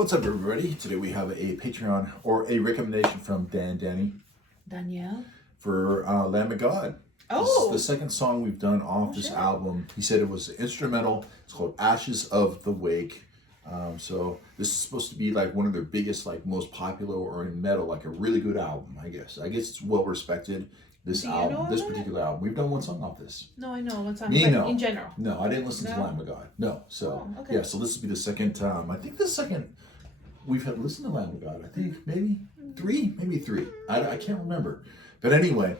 What's up, everybody? Today we have a Patreon or a recommendation from Danielle for Lamb of God. Oh, This is the second song we've done off this album. He said it was instrumental. It's called Ashes of the Wake. So this is supposed to be like one of their biggest, like most popular or in metal, like a really good album, I guess. I guess it's well respected. This album, this particular album. We've done one song off this. No, I know one song. Me, but no. In general. No, I didn't listen to No? Lamb of God. No. So okay. yeah, so this will be the second time. I think the second we've had listened to Lamb of God. I think maybe three. I can't remember. But anyway,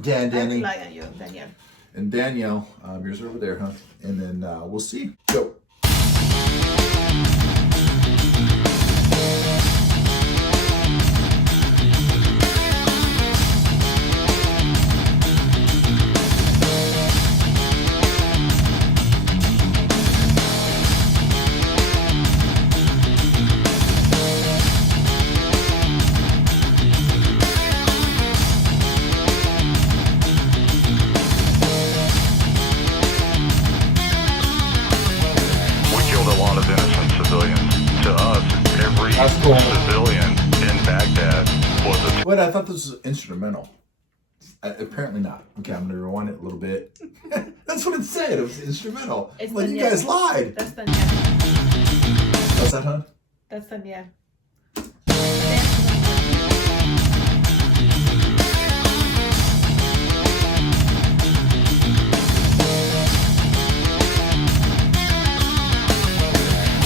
Danny, I rely on you, Danielle. and Danielle, yours over there, huh? And then we'll see. Go. Civilian in Baghdad was a... Wait, I thought this was instrumental. Apparently not. Okay, I'm gonna rewind it a little bit. That's what it said. It was instrumental. It's Well, you Danielle. guys lied. That's Danielle. What's that, huh? That's Danielle.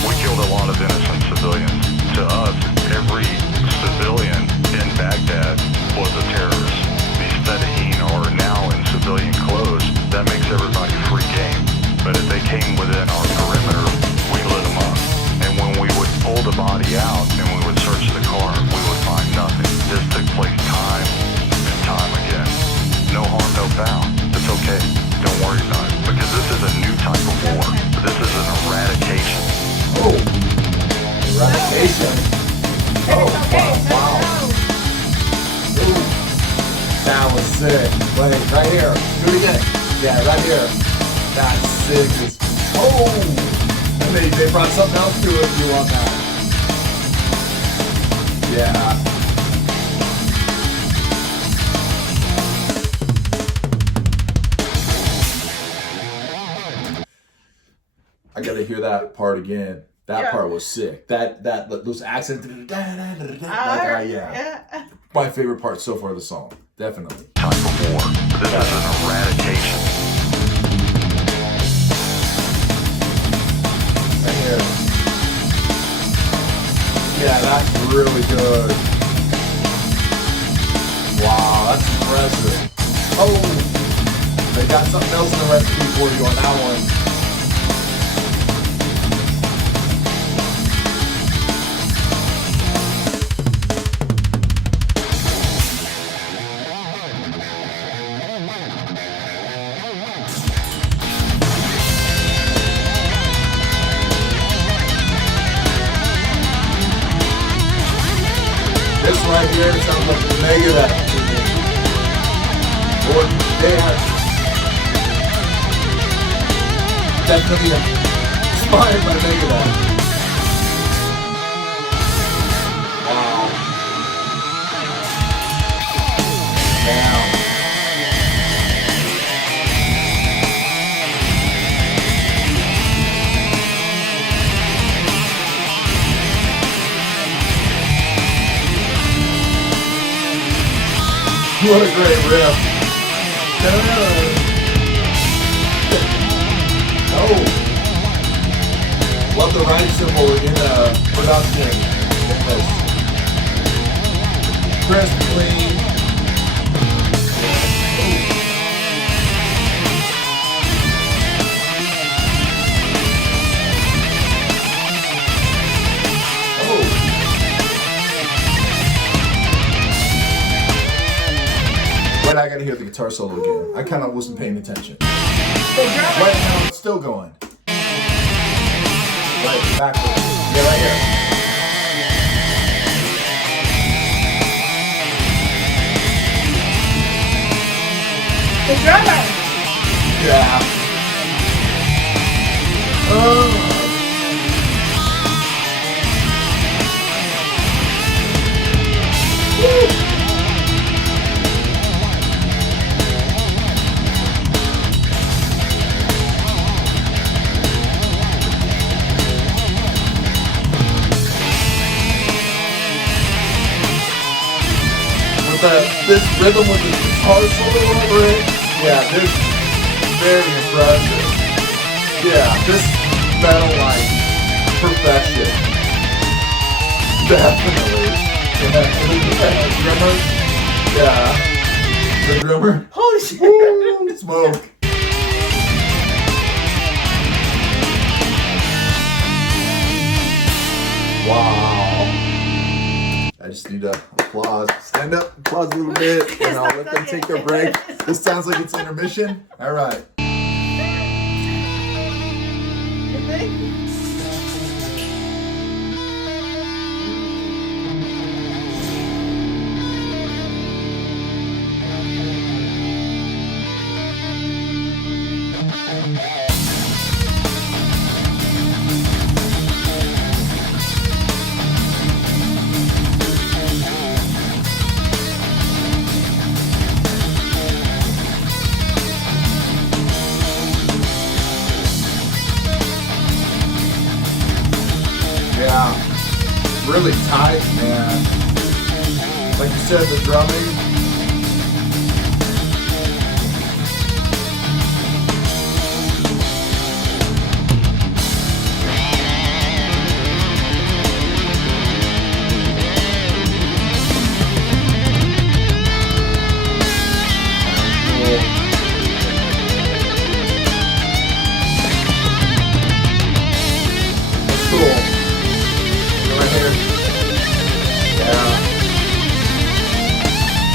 We killed a lot of innocent civilians. To us, every civilian in Baghdad was a terrorist. These Fedayeen are now in civilian clothes. That makes everybody free game. But if they came within our perimeter, we lit them up. And when we would pull the body out and we would search the car, we would find nothing. This took place time and time again. No harm, no foul. It's okay. Don't worry about it. Because this is a new type of war. This is an eradication. Oh, eradication. Oh, wow. Ooh, that was sick. Wait, right here. Do it again. Yeah, right here. That's sick. Oh, and they brought something else to it if you want that. Yeah. I gotta hear that part again. That part was sick. That those accents. Yeah. My favorite part so far of the song. Definitely. Type of war. This is an eradication. Right here. Yeah, that's really good. Wow, that's impressive. Oh, they got something else in the recipe for you on that one. This right here sounds like Megadeth. Or they are definitely inspired by Megadeth. Wow. Damn. What a great riff. Oh. Love the ride cymbal in production. Yes. Crisp, clean. Oh. But I gotta hear the guitar solo again. I kind of wasn't paying attention. Right now, it's still going. Right, backwards. Yeah, right here. The drummer. Yeah. this rhythm with the guitar solo over it. Yeah, this is very impressive. Yeah, this metal like perfection. Definitely. Yeah, the drummer. Yeah. The drummer. Holy shit. Woo, smoke. Wow. I just need to applause. Stand up, applause a little bit, and I'll let them take their break. This sounds like it's intermission. All right. You think? Yeah, really tight, man. Like you said, the drumming. That's cool. Right here. Yeah.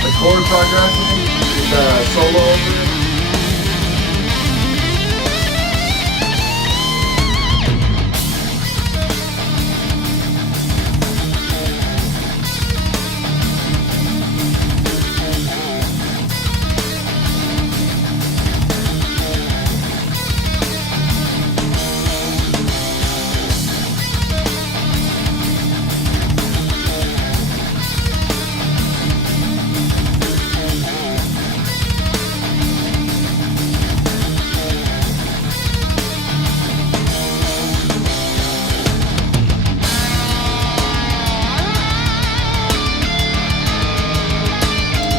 The chord progression, the solo over it.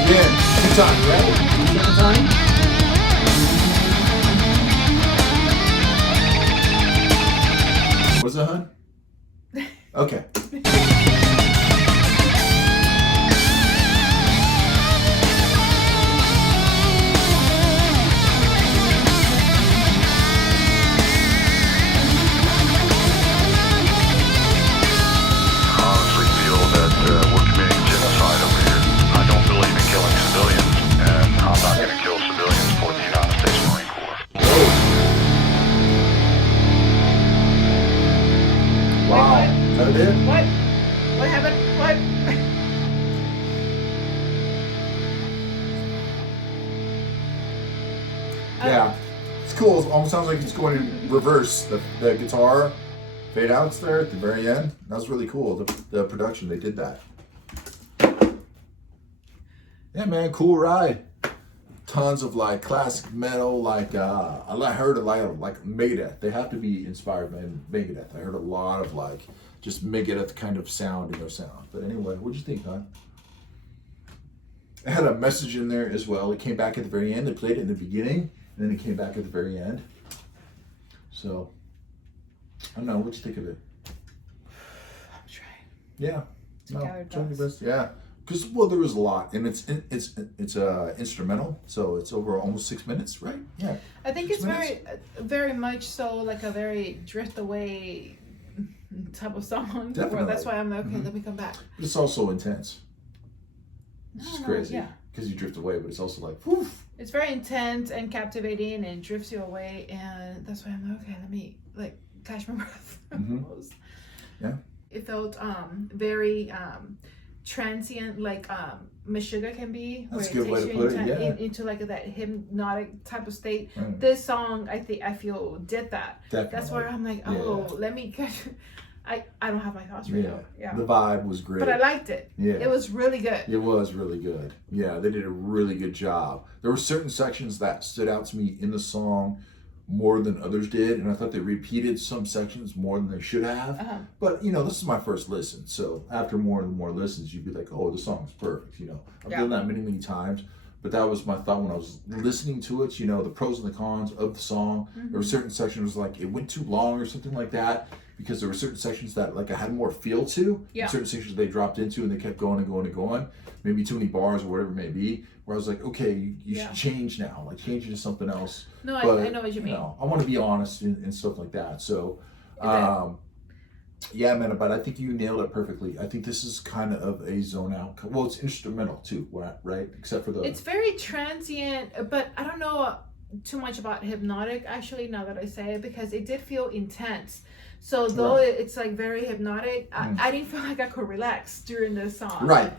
Again, two times, right? Second time? What's that, hun? Okay. I honestly feel that we're committing genocide over here. I don't believe in killing civilians, and I'm not going to kill civilians for the United States Marine Corps. Wow. Is that it? What? What happened? What? Yeah. It's cool. It almost sounds like it's going in reverse. The guitar fade outs there at the very end. That was really cool. The production, they did that. Yeah, man, cool ride. Tons of like classic metal, like I heard a lot of like Megadeth. They have to be inspired by Megadeth. I heard a lot of like just Megadeth kind of sound in their sound. But anyway, what'd you think, hon? It had a message in there as well. It came back at the very end. They played it in the beginning, and then it came back at the very end. So I don't know. What'd you think of it? I'm trying. Yeah. No, Coward try your Dogs. best. Yeah. Because well, there was a lot, and it's instrumental, so it's over almost 6 minutes, right? Yeah. I think 6 it's minutes. very much so like a very drift away type of song. Definitely. That's why I'm like, okay, Mhm. let me come back. But it's also intense. It's No, crazy yeah. because you drift away, but it's also like, whew. It's very intense and captivating and drifts you away, and that's why I'm like, okay, let me like catch my breath. Mhm. Almost. Yeah. It felt very transient, like Meshuggah can be, That's where a good way to put it, yeah. into like that hypnotic type of state. Right. This song, I feel did that. Definitely. That's where I'm like, oh, let me catch. I don't have my thoughts right now. Yeah. The vibe was great. But I liked it. Yeah. It was really good. It was really good. Yeah, they did a really good job. There were certain sections that stood out to me in the song more than others did, and I thought they repeated some sections more than they should have. Uh-huh. But this is my first listen, so after more and more listens, you'd be like, "Oh, the song's perfect." I've done that many, many times. But that was my thought when I was listening to it. The pros and the cons of the song. Mm-hmm. There were certain sections like it went too long or something like that, because there were certain sections that like I had more feel to. Yeah. And certain sections they dropped into and they kept going and going and going. Maybe too many bars or whatever it may be. Where I was like, okay, you should change now. Like change it to something else. No, But, I know what you mean. I want to be honest and stuff like that. So, yeah, man. But I think you nailed it perfectly. I think this is kind of a zone out. Well, it's instrumental too, right? Except for the. It's very transient, but I don't know too much about Hypnotic actually. Now that I say it, because it did feel intense. So though it's like very hypnotic, I didn't feel like I could relax during this song. Right.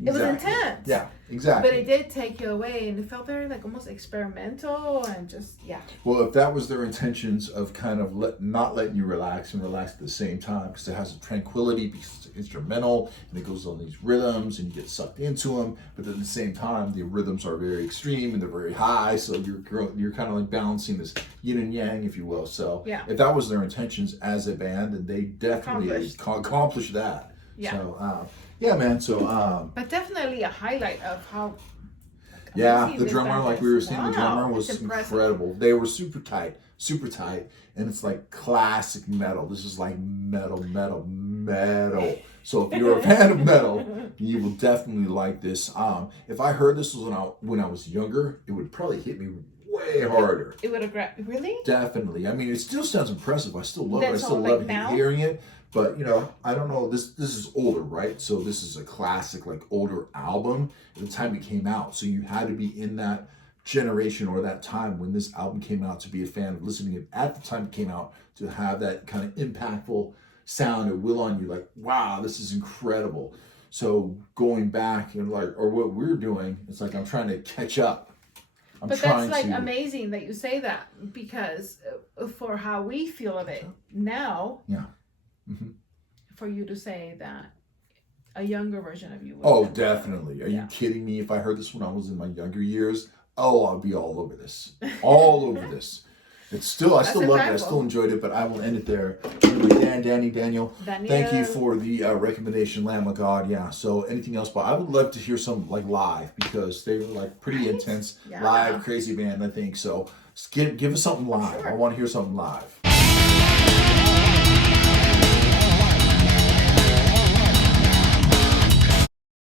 It was intense. Yeah, exactly. But it did take you away, and it felt very like almost experimental and just Well, if that was their intentions of kind of not letting you relax and relax at the same time, because it has a tranquility, because it's instrumental and it goes on these rhythms and you get sucked into them, but at the same time the rhythms are very extreme and they're very high, so you're kind of like balancing this yin and yang, if you will. So if that was their intentions as a band, then they definitely accomplished that. Yeah. So yeah, man. So but definitely a highlight of how. Yeah, the drummer, like we were saying, the drummer was impressive. incredible. They were super tight, and it's like classic metal. This is like metal. So if you're a fan of metal, you will definitely like this. If I heard this when I was younger, it would probably hit me way harder. It would have grabbed. Really? Definitely. I mean, it still sounds impressive. I still love it. I That's still all, love like, now? hearing it. But I don't know. This is older, right? So this is a classic, like older album at the time it came out. So you had to be in that generation or that time when this album came out to be a fan of listening to it at the time it came out, to have that kind of impactful sound it will on you. Like, wow, this is incredible. So going back and or what we're doing, it's like I'm trying to catch up. But that's like amazing that you say that, because for how we feel of it now. Yeah. Mm-hmm. For you to say that a younger version of you would. Oh, definitely. Are you kidding me? If I heard this when I was in my younger years, I'd be all over this. All over this. I still loved it. I still enjoyed it, but I will end it there. Anyway, Daniel, thank you for the recommendation, Lamb of God. Yeah. So anything else? But I would love to hear some like live, because they were like pretty intense live, crazy band, I think. So give us something live. Sure. I want to hear something live.